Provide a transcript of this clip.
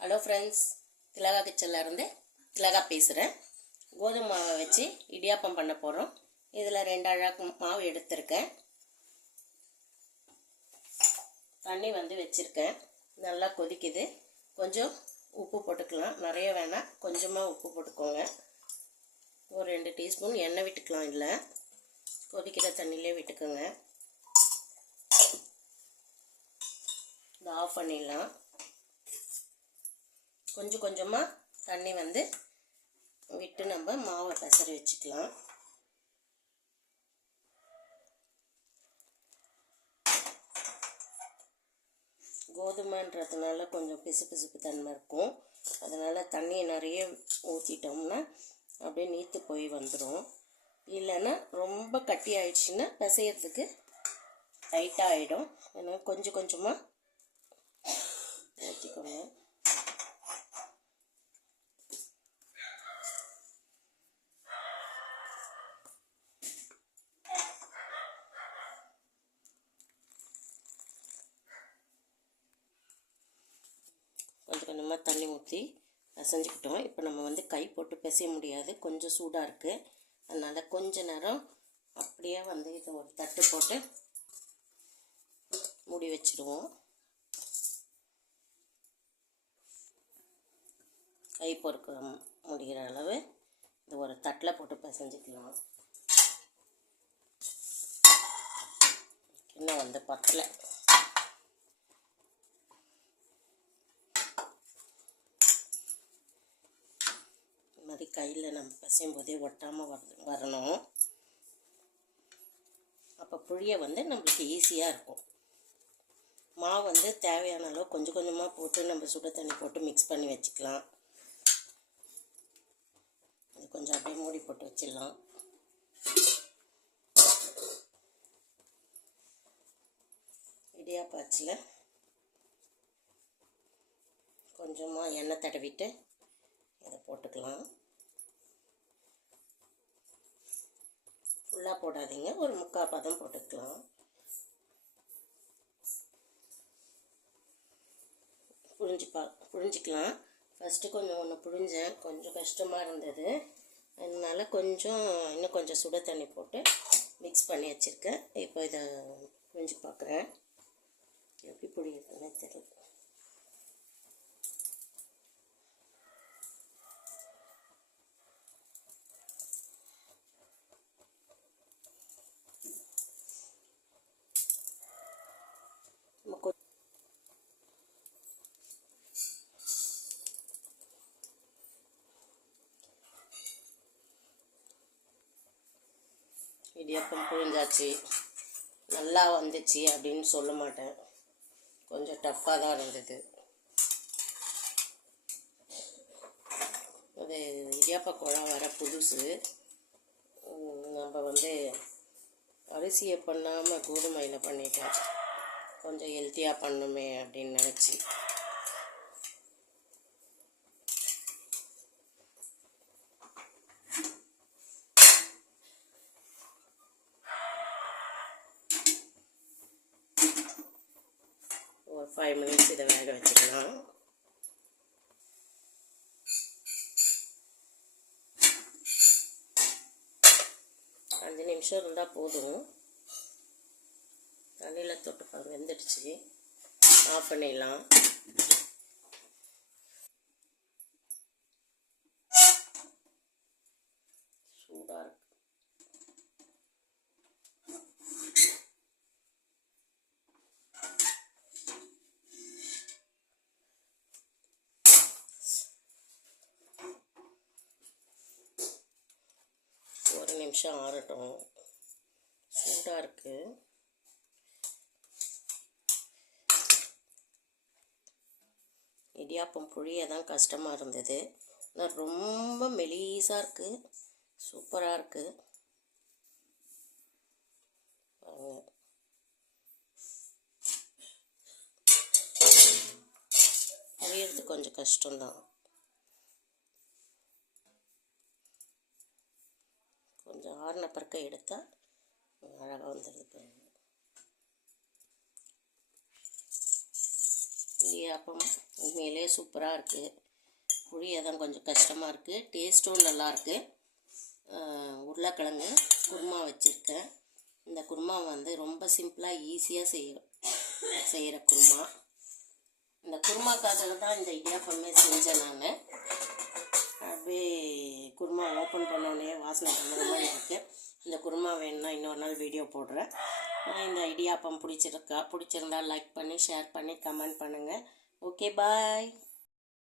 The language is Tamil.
ஹலோ ஃப்ரெண்ட்ஸ், திலகா கிச்சனில் இருந்து திலகா பேசுகிறேன். கோதுமை மாவை வச்சு இடியாப்பம் பண்ண போகிறோம். இதில் 2 அழகு மாவு எடுத்திருக்கேன். தண்ணி வச்சுருக்கேன். நல்லா கொதிக்குது. கொஞ்சம் உப்பு போட்டுக்கலாம். நிறைய வேணாம், கொஞ்சமாக உப்பு போட்டுக்கோங்க. ஒரு 2 டீஸ்பூன் எண்ணெய் விட்டுக்கலாம். இல்லை, கொதிக்கிற தண்ணியிலே விட்டுக்கோங்க. இதை ஆஃப் பண்ணிடலாம். கொஞ்சம் கொஞ்சமாக தண்ணி விட்டு நம்ம மாவை பெசரி வச்சுக்கலாம். கோதுமைன்றதுனால கொஞ்சம் பிசுபிசுப்பு தன்மை இருக்கும். அதனால் தண்ணியை நிறைய ஊற்றிட்டோம்னா அப்படியே நீத்து போய் வந்துடும். இல்லைன்னா ரொம்ப கட்டி ஆயிடுச்சுன்னா பிசையறதுக்கு டைட்டாக ஆகிடும். ஏன்னா கொஞ்சம் கொஞ்சமாக ஊற்றிக்கோங்க. கொஞ்சம் கொஞ்சமாக தண்ணி ஊற்றி பிசைஞ்சிக்கிட்டோம். இப்போ நம்ம கை போட்டு பிசைய முடியாது, கொஞ்சம் சூடாக இருக்குது. அதனால் கொஞ்ச நேரம் அப்படியே இதை ஒரு தட்டு போட்டு மூடி வச்சுடுவோம். கை பொறுக்க முடிகிற அளவு இது ஒரு தட்டில் போட்டு பிசைஞ்சிக்கலாம். இன்னும் பத்தலை. மாதிரி கையில் நம்ம பிசையும் போதே ஒட்டாமல் வரணும். அப்போ புழிய நம்மளுக்கு ஈஸியாக இருக்கும். மாவு தேவையான அளவு கொஞ்சம் கொஞ்சமாக போட்டு நம்ம சுட தண்ணி போட்டு மிக்ஸ் பண்ணி வச்சுக்கலாம். அது கொஞ்சம் அப்படியே மூடி போட்டு வச்சிடலாம். இடியாப்பாச்சில் கொஞ்சமாக எண்ணெய் தடவிட்டு இதை போட்டுக்கலாம். ஃபுல்லாக போடாதீங்க, ஒரு 3/4 பதம் போட்டுக்கலாம். புழிஞ்சிக்கலாம். ஃபஸ்ட்டு ஒன்று புழிஞ்சேன், கொஞ்சம் கஷ்டமாக இருந்தது. அதனால் இன்னும் கொஞ்சம் சுட தண்ணி போட்டு மிக்ஸ் பண்ணி வச்சுருக்கேன். இப்போ இதை புழிஞ்சு பார்க்குறேன், எப்படி புழியுதுன்னு தெரியல. இடியாப்பம் புழிஞ்சாச்சு, நல்லா வந்துச்சு அப்படின்னு சொல்ல மாட்டேன். கொஞ்சம் டஃப்பாக தான் இருந்தது. அது இடியாப்ப குழா வர புதுசு. நம்ம அரிசியை பண்ணாமல் கோதுமையில் பண்ணிட்டேன். கொஞ்சம் ஹெல்த்தியாக பண்ணுமே அப்படின்னு நினச்சி. ஒரு 5 மினிட்ஸ் இதை வேக வச்சுக்கலாம். அஞ்சு நிமிஷம் இருந்தால் போதும். தண்ணியில் தொட்டு வெந்துடுச்சு. ஆஃப் பண்ணிடலாம். சூடாக இருக்கு. ஒரு நிமிஷம் ஆறட்டும். சூடாக இருக்குது. இடியாப்பம் புழிய தான் கஷ்டமாக இருந்தது. ஆனால் ரொம்ப மெலிசாக இருக்குது, சூப்பராக இருக்குது. புழியறது கொஞ்சம் கஷ்டம்தான். கொஞ்சம் ஆறின பிறக்க எடுத்தால் அழகாக வந்துடுது. இடியாப்பம் உண்மையிலே சூப்பராக இருக்குது. புளியதான் கொஞ்சம் கஷ்டமாக இருக்குது, டேஸ்ட்டும் நல்லாயிருக்கு. உருளைக்கிழங்கு குருமா வச்சுருக்கேன். இந்த குருமா வந்து ரொம்ப சிம்பிளாக ஈஸியாக செய்கிற குருமா. இந்த குருமாக்காக தான் இந்த இடியாப்பமே செஞ்சேன் நான். அப்படியே குருமா ஓப்பன் பண்ணோடனே வாசனை பண்ண மாதிரி இருக்குது. இந்த குருமா வேணும்னா இன்னொரு நாள் வீடியோ போடுறேன். இந்த இடியாப்பம் பிடிச்சிருந்தா லைக் பண்ணி ஷேர் பண்ணி கமெண்ட் பண்ணுங்கள். ஓகே, பாய்.